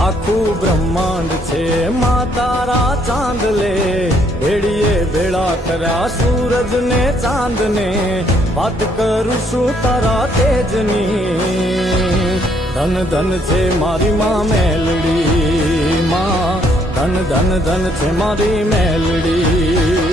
આખું બ્રહ્માંડ છે માં તારા ચાંદલે, ભેળીએ ભેળા કર્યા સૂરજ ને ચાંદ ને, વાત કરું છું તારા તેજની. ધન ધન છે મારી માં મેલડી, માં ધન ધન ધન છે મારી મેલડી.